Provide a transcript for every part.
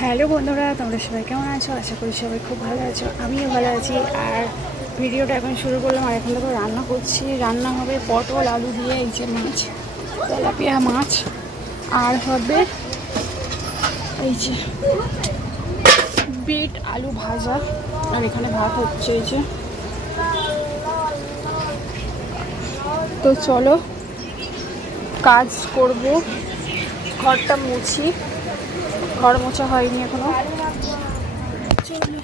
Hello বন্ধুরা, তোমরা সবাই কেমন আছো? আশা করি সবাই খুব ভালো আছো। আমিও ভালো আছি। আর ভিডিওটা এখন শুরু করলাম। আর এখন তো রান্না করছি। রান্না হবে পটল আলু দিয়ে, এই যে মাছ, তেলাপিয়া মাছ, আর হবে এই যে বিট আলু ভাজা। আর এখানে ভাত হচ্ছে। এই যে, তো চলো কাজ করব। ঘরটা মুছি, ঘর মোছা হয়নি এখনো। চলো।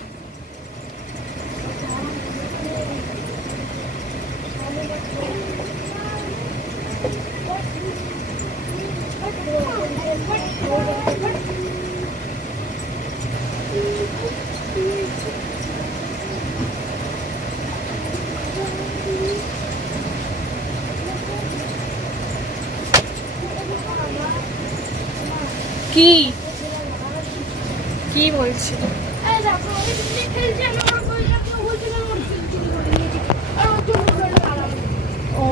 কি কি বলছি? ও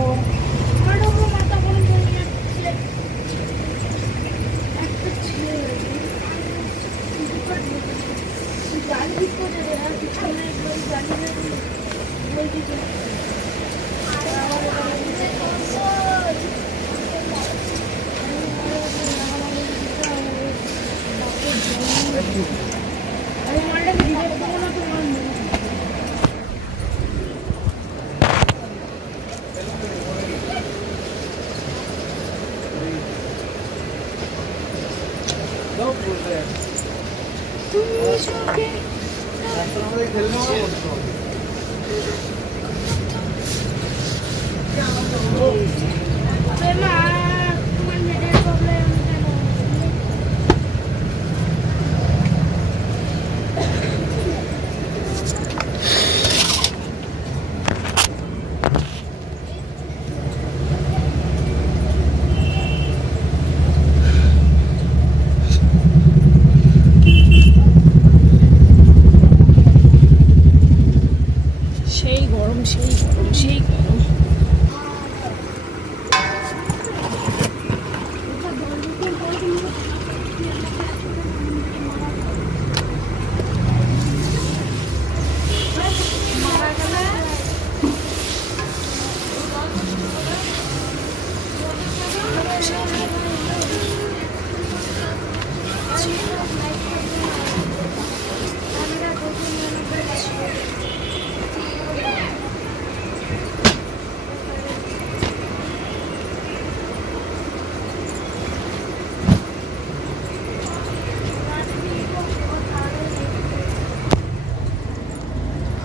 সেই গরম, সেই গরম, সেই গরম।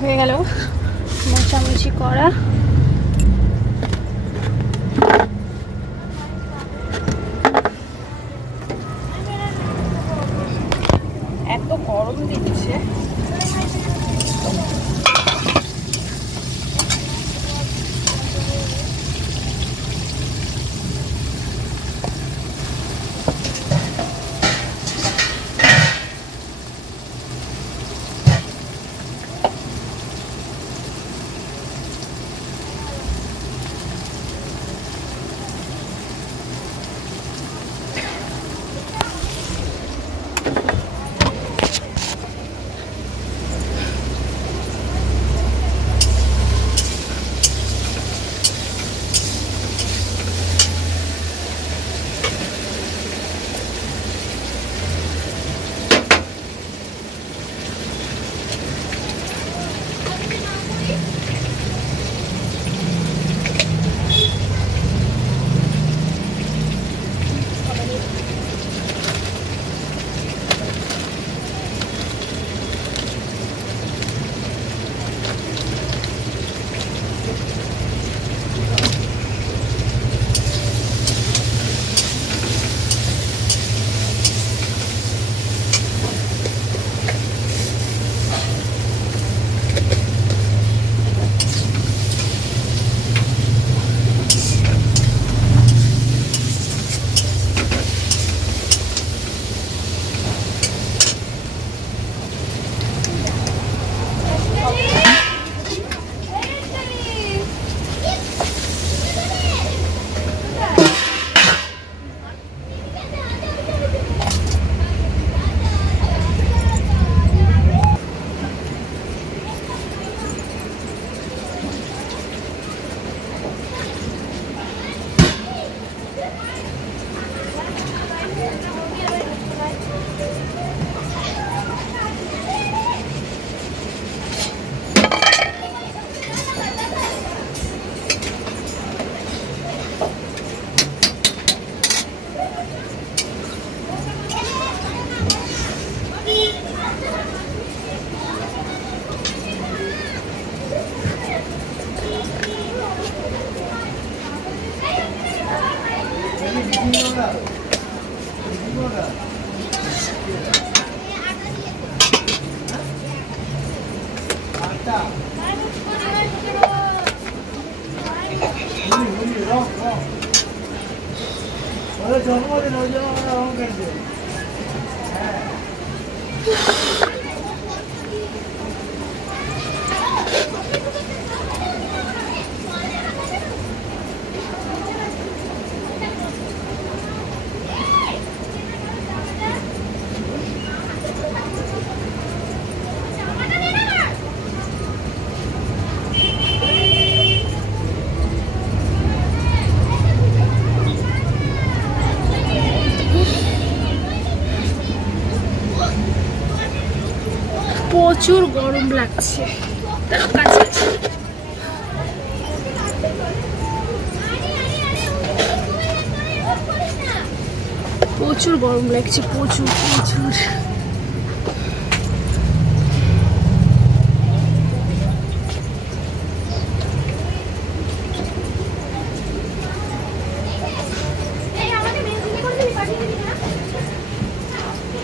হয়ে গেল মোছামুছি করা। এত গরম দিচ্ছে। প্রচুর গরম লাগছে, প্রচুর গরম লাগছে, প্রচুর প্রচুর।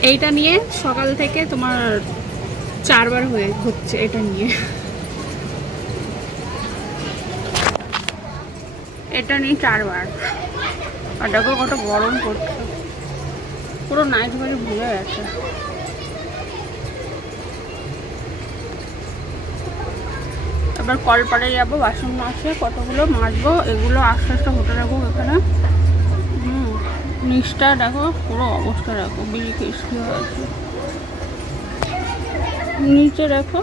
এইটা নিয়ে সকাল থেকে তোমার 4 বার হচ্ছে এটা নিয়ে। এটা নিয়ে 4 বার। আর দেখো কত গরম পড়ছে, পুরো নাইট বাড়ি ভুলে গেছে। এবার কলপাড়ে যাবো, বাসন মাছে কতগুলো মাজবো, এগুলো আস্তে আস্তে হতে রাখবো এখানে। নিচটা দেখো পুরো অবস্থা দেখো, বিড়ি খেসকি হয়ে আছে। নিচে দেখো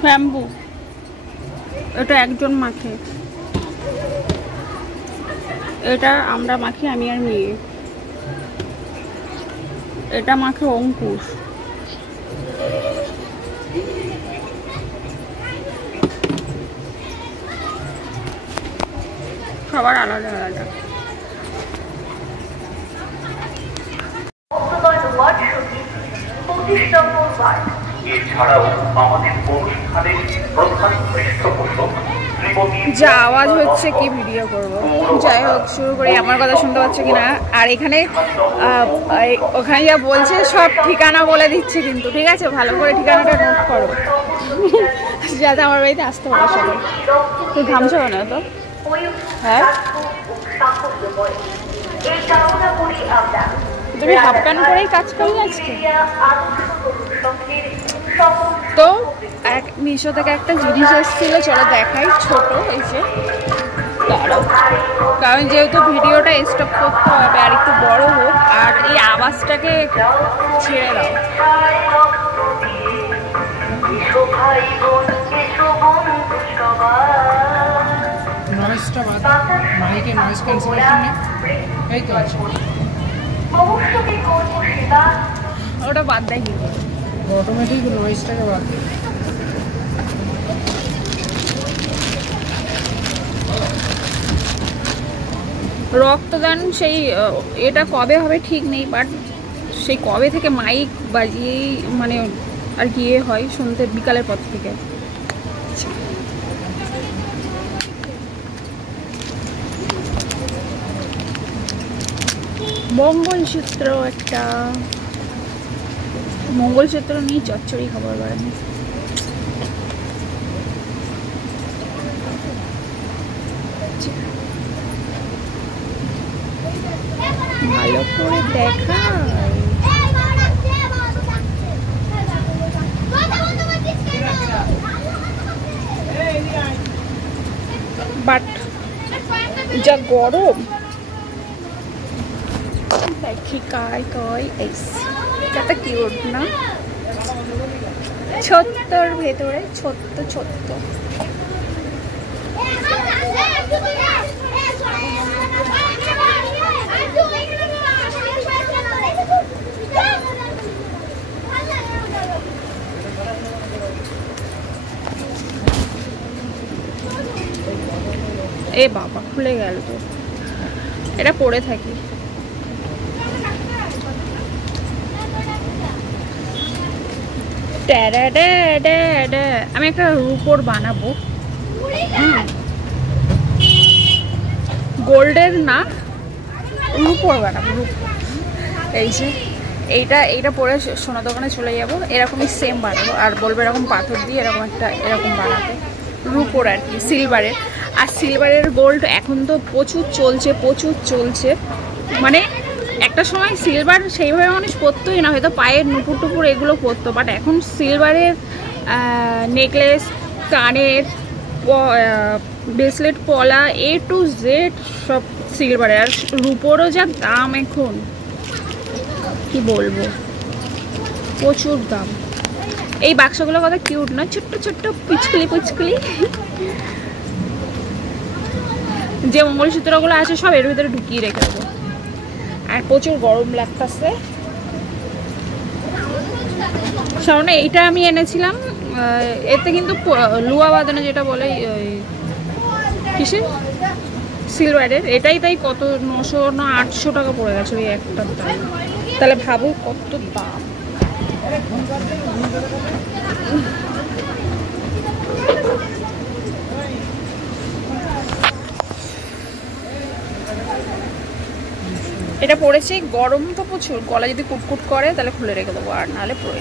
শ্যাম্পু, এটা একজন মাখে, এটা আমরা মাখি আমি আর মেয়ে। এটা মাখে অঙ্কুশ। সবার আলাদা আলাদা। যা আওয়াজ হচ্ছে কি ভিডিও করব, যাই হোক শুরু করি। আমার কথা শুনতে পাচ্ছ কিনা? আর এখানে ওখানে যা বলছে সব ঠিকানা বলে দিচ্ছে কিন্তু, ঠিক আছে? ভালো করে ঠিকানাটা নোট করো যাতে আমার বাড়িতে আসতে পারো সবাই। তুই ঘামছো না তো? হ্যাঁ, তুমি হাফ প্যান্ট পরেই কাজ করলে আজকে? তো মিশো থেকে একটা জিনিস এসেছিল, চলো দেখাই। ছোট এসে কারণ যেহেতু ভিডিওটা স্টপ করতে হবে আর একটু বড় হোক, আর এই আওয়াজটাকে ছেড়ে দাও। নয়েজটা বাদ, মাইকে নয়েজ ক্যান্সেলেশন নেই, এই তো আছে। ওটা বাদ দেয় কি অটোমেটিক নয়েজটাকে বাদ দেয়। রক্তদান সেই এটা কবে হবে ঠিক নেই, বাট সেই কবে থেকে মাইক বাজিয়েই মানে আর কি হয় শুনতে, বিকালের পর থেকে। মঙ্গলসূত্র, একটা মঙ্গলসূত্র নিয়ে চচ্চড়ি খাবার বাড়ানো। ভালো করে দেখা, বাট যা গরম দেখি কায় কয় এটা কিউট না? ছোট্টর ভেতরে ছোট্ট ছোট্ট। এ বাবা খুলে গেল তো, এটা পরে থাকি। আমি একটা রূপোর বানাবো, গোল্ডের না, রূপোর বানাবো, রূপো। এই যে এইটা পরে সোনা দোকানে চলে যাব, এরকমই সেম বানাবো আর বলবো এরকম পাথর দিয়ে এরকম একটা এরকম বানাতে, রূপোর আর কি, সিলভারের। আর সিলভারের গোল্ড এখন তো প্রচুর চলছে, মানে একটা সময় সিলভার সেইভাবে মানুষ পরতোই না, হয়তো পায়ের নুপুর টুপুর এগুলো পরতো, বাট এখন সিলভারের নেকলেস, কানের, ব্রেসলেট, পলা, A to Z সব সিলভারের। আর রূপোরও যা দাম এখন কি বলবো, প্রচুর দাম। এই বাক্সগুলো কত কিউট না, ছোট্ট ছোট্ট পুচকুলি। যে মঙ্গলসূত্রগুলো আছে সব এর ভিতরে ঢুকিয়ে রেখে দেবো। আর প্রচুর গরম লাগতেছে। সামনে এইটা আমি এনেছিলাম, এতে কিন্তু লুয়া বাঁধানো যেটা বলে কিসের, সিলভারের, এটাই তাই কত 900 না 800 টাকা পড়ে গেছে ওই একটার দাম। তাহলে ভাবো কত দাম। এটা পড়েছি, গরম তো প্রচুর, গলা যদি কুটকুট করে তাহলে খুলে রেখে দেবো, আর নাহলে পরে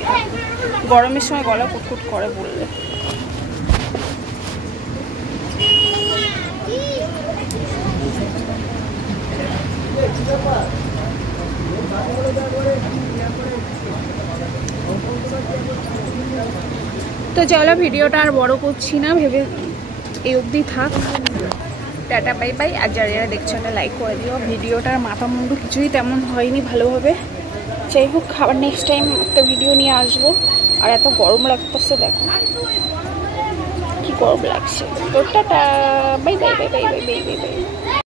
গরমের সময় গলা কুটকুট করে বললে। তো চলো ভিডিওটা আর বড় করছি না, ভেবে এই অবধি থাক। Tata bye bye. আর যারা দেখছো একটা লাইক করে দিও। ভিডিওটার মাথা মুন্ডু কিছুই তেমন হয়নি ভালোভাবে, যাই হোক আবার নেক্সট টাইম একটা ভিডিও নিয়ে আসবো। আর এত গরম লাগতেছে, দেখো কি গরম লাগছে। তো tata bye bye bye bye bye bye bye bye.